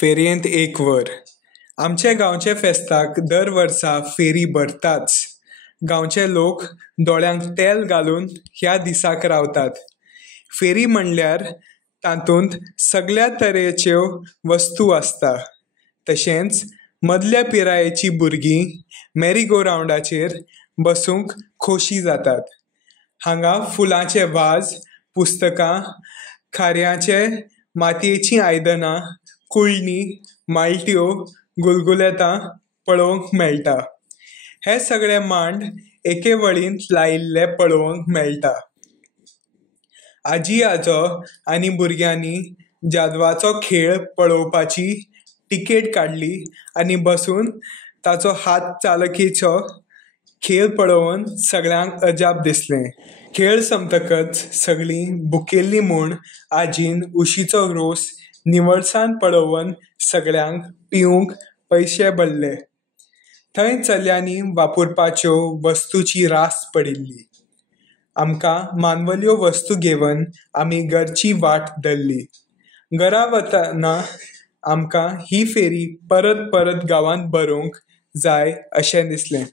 फेरयेंत एक वर. आमच्या गांवचे फेस्ताक दर वर्सा फेरी भरताच. गांवचे लोक दोळ्यांक तेल घालून ह्या दिसाक रावतात. फेरी म्हणल्यार तातूंत सगळ्या तरेच्यो वस्तू आसता. तशेंच मदल्या पिरायेची भुरगीं मेरी गो रावंडाचेर बसूंक खोशी जातात. हांगा फुलांचे वाज, पुस्तकां, खाऱ्याचे मातयेचीं आयदनां, कुळणी, मालट्यो, गुलगुलेतां पळोवंक मेळटा. हे सगळे मांड एके वळींत लायिल्ले पळोवंक मेळटा. आजी आजो आनी भुरग्यांनी जादवाचो खेळ पळोवपाची तिकेट काडली आनी बसून ताचो हात चालकीचो खेळ पळोवन सगळ्यांक अजाप दिसलें. खेळ सोंपतकच सगळीं भुकेल्लीं म्हूण आजीन उशीचो रोस निवळसाण पळोवन सगळ्यांक पिवूंक पैशे भरले. थंय चल्यांनी वापुरपाच्यो वस्तूची रास पडिल्ली. आमकां मानवल्यो वस्तू घेवन आमी घरची वाट धरली. घरा वतना आमकां ही फेरी परत परत गांवांत भरूंक जाय अशें दिसलें.